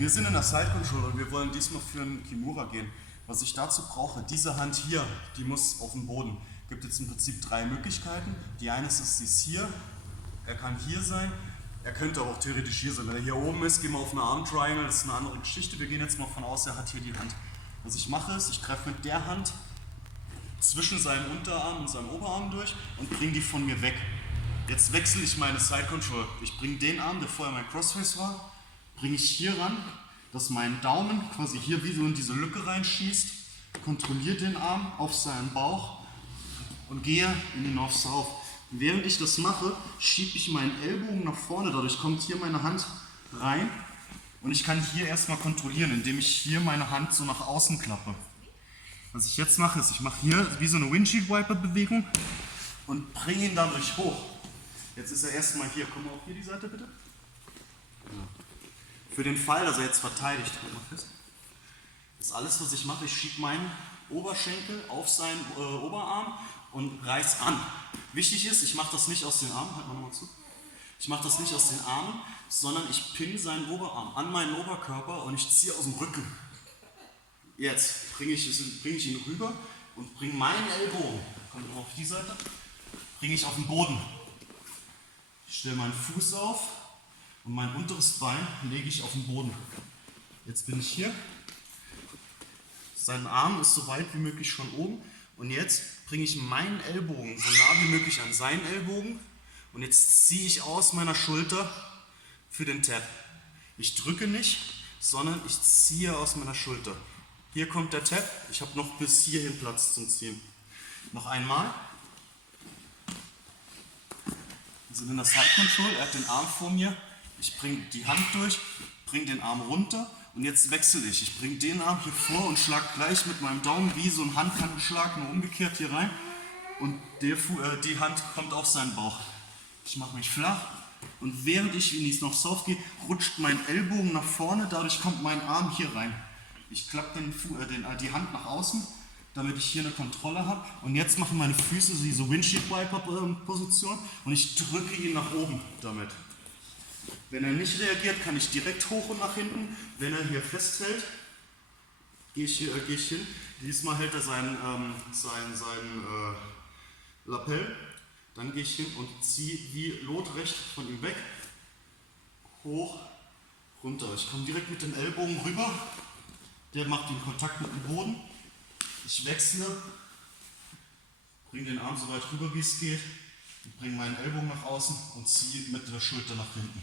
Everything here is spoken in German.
Wir sind in der Side Control und wir wollen diesmal für einen Kimura gehen. Was ich dazu brauche, diese Hand hier, die muss auf den Boden. Es gibt jetzt im Prinzip drei Möglichkeiten. Die eine ist hier, er kann hier sein, er könnte aber auch theoretisch hier sein. Wenn er hier oben ist, gehen wir auf eine Arm Triangle, das ist eine andere Geschichte. Wir gehen jetzt mal von aus, er hat hier die Hand. Was ich mache ist, ich greife mit der Hand zwischen seinem Unterarm und seinem Oberarm durch und bringe die von mir weg. Jetzt wechsle ich meine Side Control. Ich bringe den Arm, der vorher mein Crossface war, bringe ich hier ran, dass mein Daumen quasi hier wie so in diese Lücke reinschießt, kontrolliere den Arm auf seinen Bauch und gehe in den North-South. Während ich das mache, schiebe ich meinen Ellbogen nach vorne, dadurch kommt hier meine Hand rein und ich kann hier erstmal kontrollieren, indem ich hier meine Hand so nach außen klappe. Was ich jetzt mache, ist, ich mache hier wie so eine Windshield-Wiper-Bewegung und bringe ihn dadurch hoch. Jetzt ist er erstmal hier. Komm mal auf hier die Seite bitte. Ja. Für den Fall, dass er jetzt verteidigt, halt mal fest. Das ist alles, was ich mache. Ich schiebe meinen Oberschenkel auf seinen Oberarm und reiß an. Wichtig ist, ich mache das nicht aus den Armen. Halt mal nochmal zu. Ich mache das nicht aus den Armen, sondern ich pinne seinen Oberarm an meinen Oberkörper und ich ziehe aus dem Rücken. Jetzt bringe ich ihn rüber und bringe meinen Ellbogen, kommt auf die Seite, bringe ich auf den Boden. Ich stelle meinen Fuß auf und mein unteres Bein lege ich auf den Boden. Jetzt bin ich hier. Sein Arm ist so weit wie möglich schon oben. Und jetzt bringe ich meinen Ellbogen so nah wie möglich an seinen Ellbogen. Und jetzt ziehe ich aus meiner Schulter für den Tap. Ich drücke nicht, sondern ich ziehe aus meiner Schulter. Hier kommt der Tap. Ich habe noch bis hierhin Platz zum Ziehen. Noch einmal. Wir sind in der Side Control, er hat den Arm vor mir, ich bringe die Hand durch, bringe den Arm runter und jetzt wechsle ich. Ich bringe den Arm hier vor und schlage gleich mit meinem Daumen wie so ein Handkantenschlag, nur umgekehrt hier rein und die Hand kommt auf seinen Bauch. Ich mache mich flach und während ich in die North-South gehe, rutscht mein Ellbogen nach vorne, dadurch kommt mein Arm hier rein. Ich klappe die Hand nach außen, damit ich hier eine Kontrolle habe. Und jetzt machen meine Füße so Windshield-Wiper-Position und ich drücke ihn nach oben damit. Wenn er nicht reagiert, kann ich direkt hoch und nach hinten. Wenn er hier festhält, gehe ich hin. Diesmal hält er sein Lapell. Dann gehe ich hin und ziehe wie lotrecht von ihm weg. Hoch, runter. Ich komme direkt mit dem Ellbogen rüber. Der macht den Kontakt mit dem Boden. Ich wechsle, bringe den Arm so weit rüber wie es geht, bringe meinen Ellbogen nach außen und ziehe mit der Schulter nach hinten.